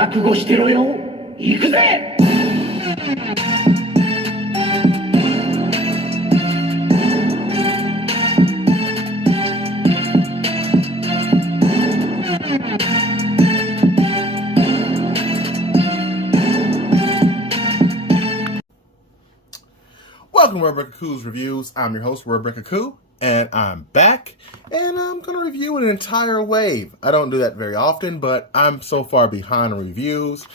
覚悟してろよ。行くぜ。Welcome to Rebecca Koo's Reviews. I'm your host, Rebecca Koo, and I'm back, and I'm going to review an entire wave. I don't do that very often, but I'm so far behind on reviews.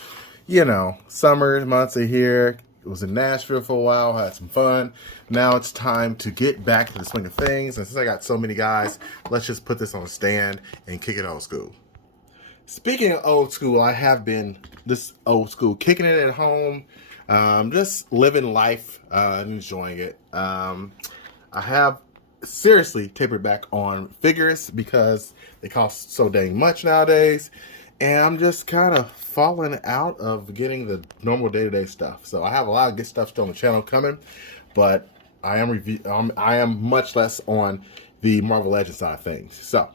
You know, summer months are here. I was in Nashville for a while, had some fun. Now it's time to get back to the swing of things, and since I got so many guys, let's just put this on a stand and kick it old school. Speaking of old school, I have been this old school, kicking it at home, just living life and enjoying it. I have seriously tapered back on figures because they cost so dang much nowadays, and I'm just kind of falling out of getting the normal day-to-day stuff. So I have a lot of good stuff still on the channel coming, but I am much less on the Marvel Legends side of things. So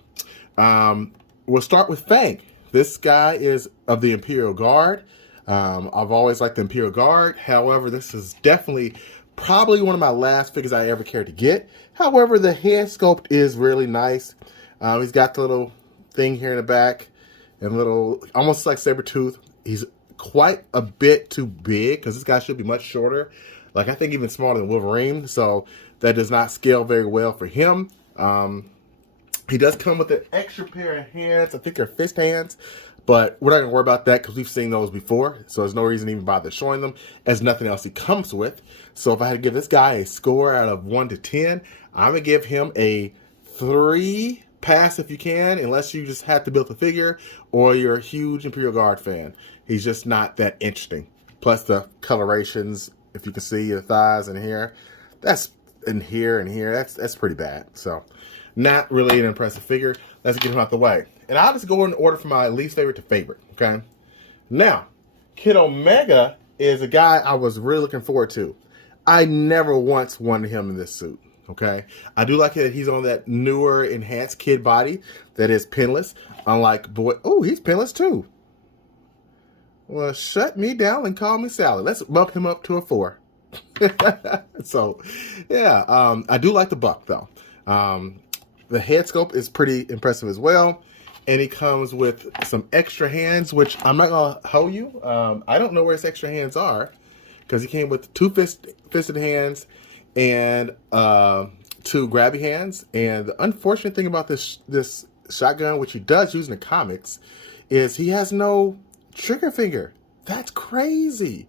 we'll start with Fang. This guy is of the Imperial Guard. I've always liked the Imperial Guard. However, this is definitely probably one of my last figures I ever cared to get. However, the head sculpt is really nice. He's got the little thing here in the back and little, almost like Sabretooth. He's quite a bit too big because this guy should be much shorter. Like, I think even smaller than Wolverine. So that does not scale very well for him. He does come with an extra pair of hands. I think they're fist hands, but we're not going to worry about that because we've seen those before. So there's no reason to even bother showing them, as nothing else he comes with. So if I had to give this guy a score out of 1 to 10, I'm going to give him a 3 pass if you can, unless you just have to build the figure or you're a huge Imperial Guard fan. He's just not that interesting. Plus the colorations, if you can see the thighs and here, that's in here and here. That's pretty bad. So not really an impressive figure. Let's get him out the way. And I'll just go in order from my least favorite to favorite, okay? Now, Kid Omega is a guy I was really looking forward to. I never once wanted him in this suit, okay? I do like that he's on that newer, enhanced kid body that is pinless, unlike boy. Oh, he's pinless too. Well, shut me down and call me Sally. Let's bump him up to a 4. So, yeah, I do like the buck, though. The head sculpt is pretty impressive as well. And he comes with some extra hands, which I'm not going to hold you. I don't know where his extra hands are, because he came with 2 fisted hands and 2 grabby hands. And the unfortunate thing about this shotgun, which he does use in the comics, is he has no trigger finger. That's crazy,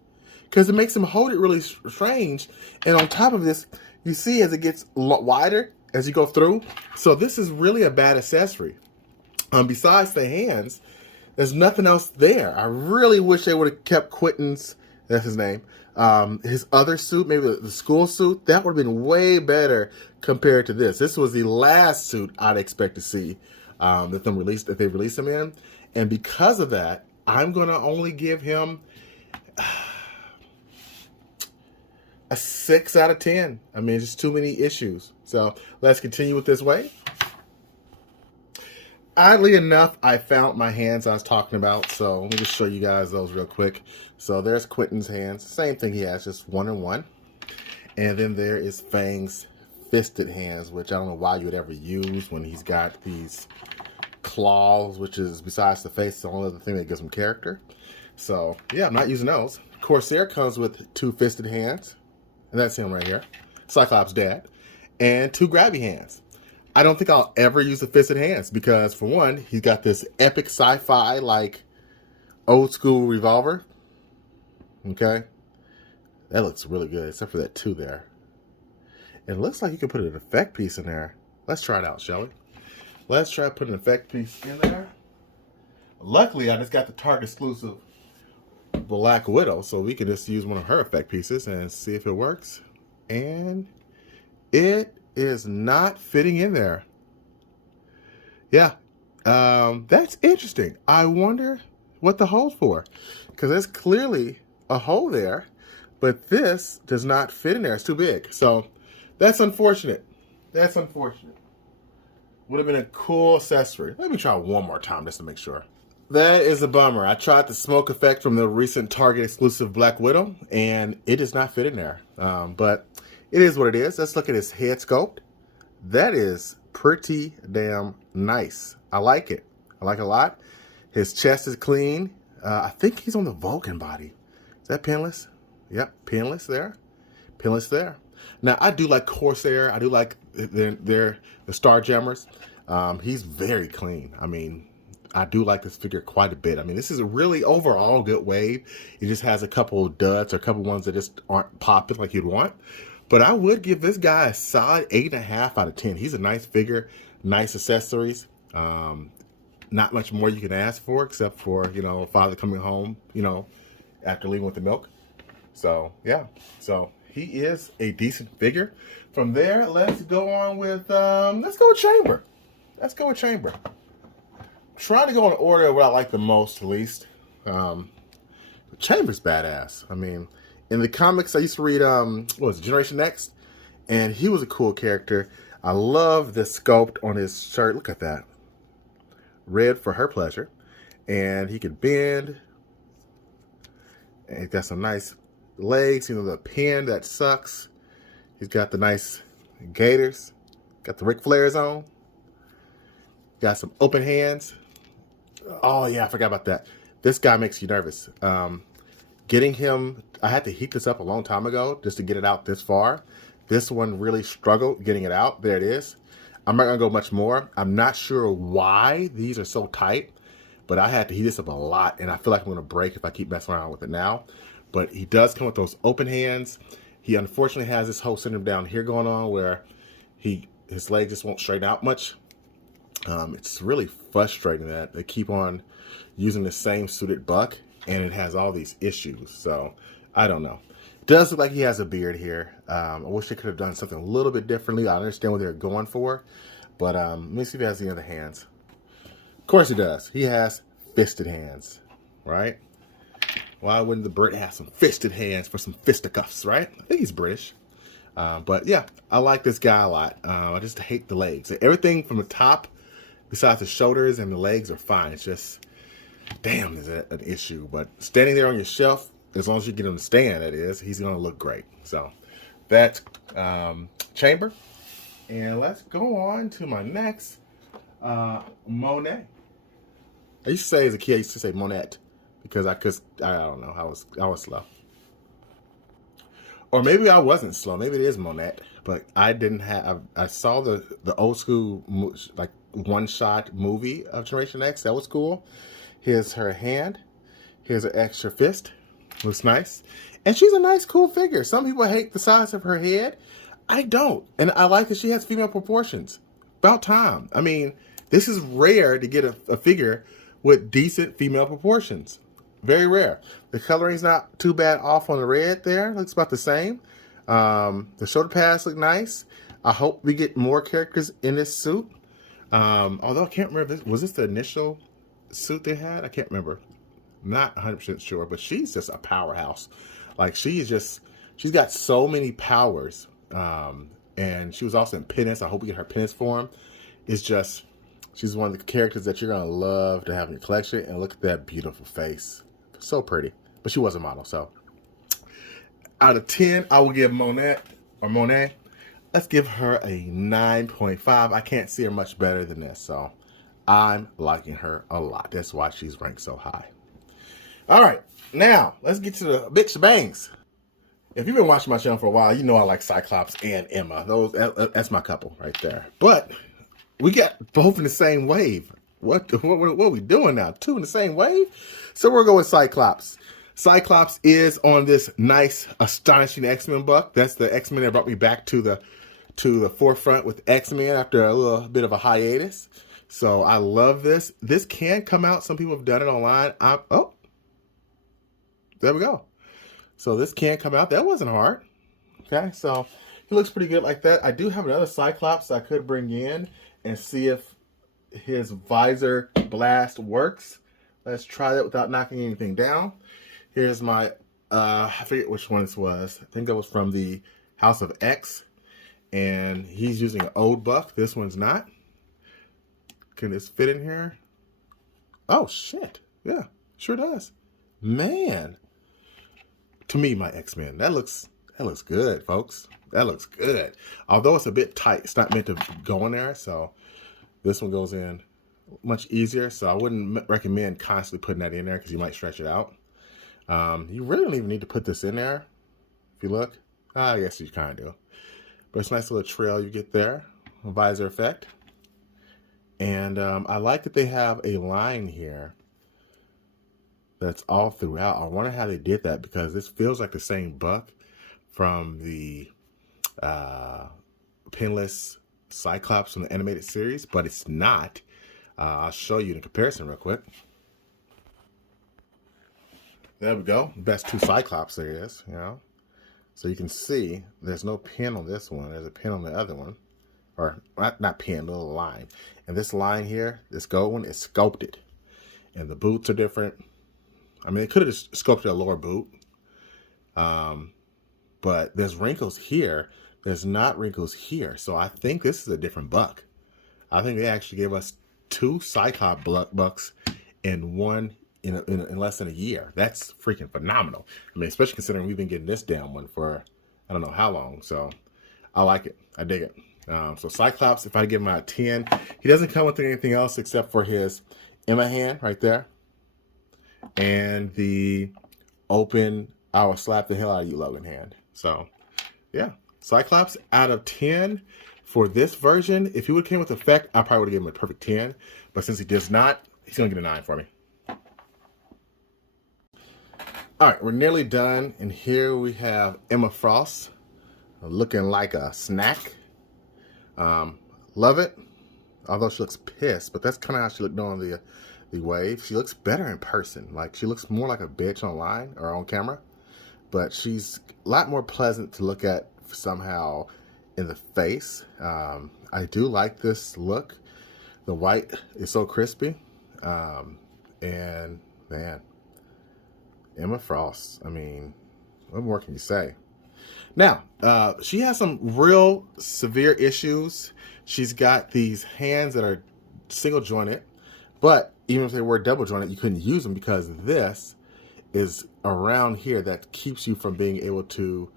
because it makes him hold it really strange. And on top of this, you see as it gets wider as you go through. So this is really a bad accessory. Besides the hands, there's nothing else there. I really wish they would have kept Quentin's, that's his name, his other suit, maybe the school suit. That would have been way better compared to this. This was the last suit I'd expect to see that they released him in. And because of that, I'm going to only give him a 6 out of 10. I mean, just too many issues. So let's continue with this way. Oddly enough, I found my hands I was talking about, so let me just show you guys those real quick. So there's Quentin's hands, same thing he has, just 1 and 1. And then there is Fang's fisted hands, which I don't know why you would ever use when he's got these claws, which is, besides the face, the only other thing that gives him character. So yeah, I'm not using those. Corsair comes with 2 fisted hands, and that's him right here, Cyclops' dad, and 2 grabby hands. I don't think I'll ever use the fisted hands because, for one, he's got this epic sci-fi, like, old school revolver. Okay? That looks really good, except for that 2 there. It looks like you can put an effect piece in there. Let's try it out, shall we? Let's try to put an effect piece in there. Luckily, I just got the Target exclusive Black Widow, so we can just use one of her effect pieces and see if it works. And it is not fitting in there. Yeah, that's interesting. I wonder what the hole's for, because there's clearly a hole there, but this does not fit in there. It's too big. So that's unfortunate. That's unfortunate. Would have been a cool accessory. Let me try one more time just to make sure. That is a bummer. I tried the smoke effect from the recent Target exclusive Black Widow, and it does not fit in there. But it is what it is. Let's look at his head sculpt. That is pretty damn nice. I like it. I like it a lot. His chest is clean. I think he's on the Vulcan body. Is that pinless? Yep, pinless there. Pinless there. Now, I do like Corsair. I do like the Starjammers. He's very clean. I mean, I do like this figure quite a bit. I mean, this is a really overall good wave. It just has a couple of duds or a couple ones that just aren't popping like you'd want. But I would give this guy a solid 8.5 out of 10. He's a nice figure, nice accessories. Not much more you can ask for, except for, you know, father coming home, you know, after leaving with the milk. So, yeah. So, he is a decent figure. From there, let's go on with, let's go with Chamber. Let's go with Chamber. Trying to go in order of what I like the most, least. Chamber's badass. I mean, in the comics, I used to read, what was it, Generation Next? And he was a cool character. I love the sculpt on his shirt. Look at that. Red for her pleasure. And he can bend. And he's got some nice legs. You know, the pin that sucks. He's got the nice gaiters. Got the Ric Flairs on. Got some open hands. Oh, yeah, I forgot about that. This guy makes you nervous. Getting him, I had to heat this up a long time ago just to get it out this far. This one really struggled getting it out. There it is. I'm not going to go much more. I'm not sure why these are so tight, but I had to heat this up a lot, and I feel like I'm going to break if I keep messing around with it now. But he does come with those open hands. He unfortunately has this whole syndrome down here going on where his legs just won't straighten out much. It's really frustrating that they keep on using the same suited buck, and it has all these issues. So, I don't know. It does look like he has a beard here. I wish they could have done something a little bit differently. I understand what they're going for. But let me see if he has any other hands. Of course he does. He has fisted hands, right? Why wouldn't the Brit have some fisted hands for some fisticuffs, right? I think he's British. But yeah, I like this guy a lot. I just hate the legs. Everything from the top, besides the shoulders and the legs, are fine. It's just, damn, is that an issue. But standing there on your shelf, as long as you get him to stand, that is, he's going to look great. So that's Chamber. And let's go on to my next, Monet. I used to say as a kid, I used to say Monette because I don't know, I was slow. Or maybe I wasn't slow. Maybe it is Monette, but I didn't have. I saw the old school like one-shot movie of Generation X. That was cool. Here's her hand. Here's an extra fist. Looks nice. And she's a nice, cool figure. Some people hate the size of her head. I don't. And I like that she has female proportions. About time. I mean, this is rare to get a figure with decent female proportions. Very rare. The coloring's not too bad off on the red there. Looks about the same. The shoulder pads look nice. I hope we get more characters in this suit. Although I can't remember, was this the initial suit they had? I can't remember. Not 100% sure, but she's just a powerhouse. Like, she's got so many powers. And she was also in Penance. I hope we get her Penance form. It's just, she's one of the characters that you're going to love to have in your collection. And look at that beautiful face. So pretty. But she was a model, so. Out of 10, I will give Monet, let's give her a 9.5. I can't see her much better than this, so I'm liking her a lot. That's why she's ranked so high. All right, now let's get to the bitch bangs. If you've been watching my channel for a while, you know I like Cyclops and Emma. That's my couple right there. But we got both in the same wave. What are we doing now? Two in the same wave? So we're going with Cyclops. Cyclops is on this nice, astonishing X-Men buck. That's the X-Men that brought me back to the forefront with X-Men after a little bit of a hiatus. So I love this. This can come out. Some people have done it online. Oh, there we go. So this can come out. That wasn't hard. Okay, so he looks pretty good like that. I do have another Cyclops I could bring in and see if his visor blast works. Let's try that without knocking anything down. Here's my, I forget which one this was. I think that was from the House of X. And he's using an old buck. This one's not. Can this fit in here? Oh, shit. Yeah, sure does. Man. To me, my X-Men. That looks good, folks. That looks good. Although it's a bit tight, it's not meant to go in there, so this one goes in much easier. So I wouldn't recommend constantly putting that in there because you might stretch it out. You really don't even need to put this in there. If you look, I guess you kind of do. But it's a nice little trail you get there, a visor effect. And I like that they have a line here that's all throughout. I wonder how they did that because this feels like the same buck from the pinless Cyclops from the animated series, but it's not. I'll show you the comparison real quick. There we go. Best two Cyclops there is, you know. So you can see there's no pin on this one. There's a pin on the other one. Or not pin, a little line. And this line here, this gold one, is sculpted. And the boots are different. I mean, they could have just sculpted a lower boot. But there's wrinkles here. There's not wrinkles here. So I think this is a different buck. I think they actually gave us two Cyclops bucks in one in less than a year. That's freaking phenomenal. I mean, especially considering we've been getting this damn one for I don't know how long. So I like it. I dig it. So Cyclops, if I give him a 10, he doesn't come with anything else except for his Emma hand right there. And the open, I will slap the hell out of you Logan hand. So yeah, Cyclops out of 10 for this version. If he would have came with effect, I probably would have given him a perfect 10. But since he does not, he's going to get a 9 for me. All right, we're nearly done. And here we have Emma Frost looking like a snack. Love it. Although she looks pissed, but that's kind of how she looked on the wave. She looks better in person. Like, she looks more like a bitch online or on camera. But she's a lot more pleasant to look at somehow in the face. I do like this look. The white is so crispy. And, man, Emma Frost, I mean, what more can you say? Now, she has some real severe issues. She's got these hands that are single jointed, but even if they were double jointed, you couldn't use them because this is around here that keeps you from being able to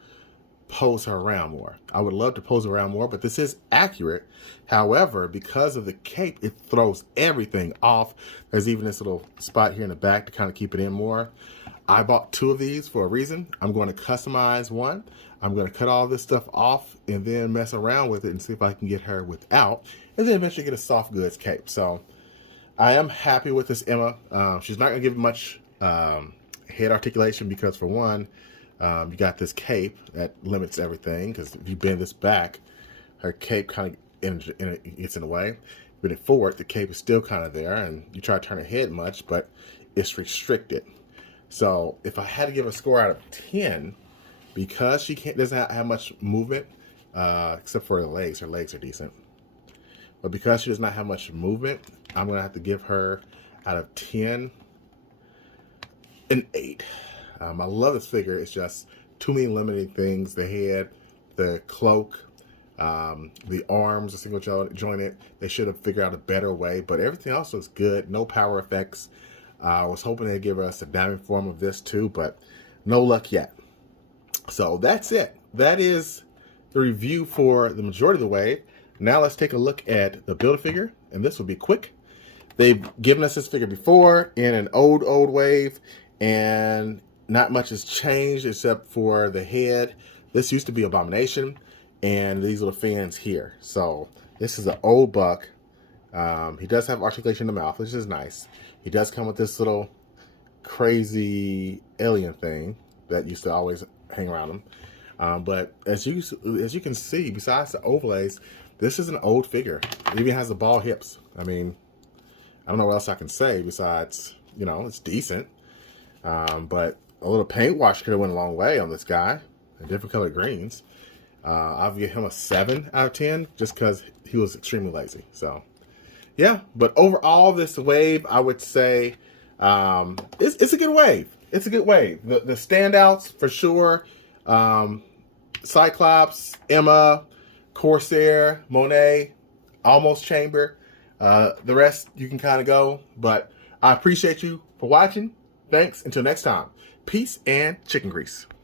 pose her around more. I would love to pose around more, but this is accurate. However, because of the cape, it throws everything off. There's even this little spot here in the back to kind of keep it in more. I bought 2 of these for a reason. I'm going to customize one. I'm going to cut all this stuff off and then mess around with it and see if I can get her without, and then eventually get a soft goods cape. So I am happy with this Emma. She's not going to give much head articulation because, for one, you got this cape that limits everything, because if you bend this back, her cape kind of gets in the way. Bend it forward, the cape is still kind of there, and you try to turn her head much, but it's restricted. So if I had to give a score out of 10, because she doesn't have much movement, except for her legs are decent. But because she does not have much movement, I'm going to have to give her, out of 10, an 8. I love this figure. It's just too many limiting things. The head, the cloak, the arms are single jointed. They should have figured out a better way, but everything else looks good. No power effects. I was hoping they'd give us a diamond form of this too, but no luck yet. So that's it. That is the review for the majority of the wave. Now let's take a look at the Build-A-Figure, and this will be quick. They've given us this figure before in an old wave, and not much has changed except for the head. This used to be Abomination, and these little fins here. So this is an old buck. He does have articulation in the mouth, which is nice. He does come with this little crazy alien thing that used to always hang around him. But as you can see, besides the overlays, this is an old figure. It even has the ball hips. I mean, I don't know what else I can say besides, you know, it's decent. But a little paint wash could have went a long way on this guy. Different colored greens. I'll give him a 7 out of 10 just because he was extremely lazy. So, yeah. But overall, this wave, I would say, it's a good wave. It's a good wave. The standouts, for sure, Cyclops, Emma, Corsair, Monet, almost Chamber. The rest, you can kind of go. But I appreciate you for watching. Thanks. Until next time. Peace and chicken grease.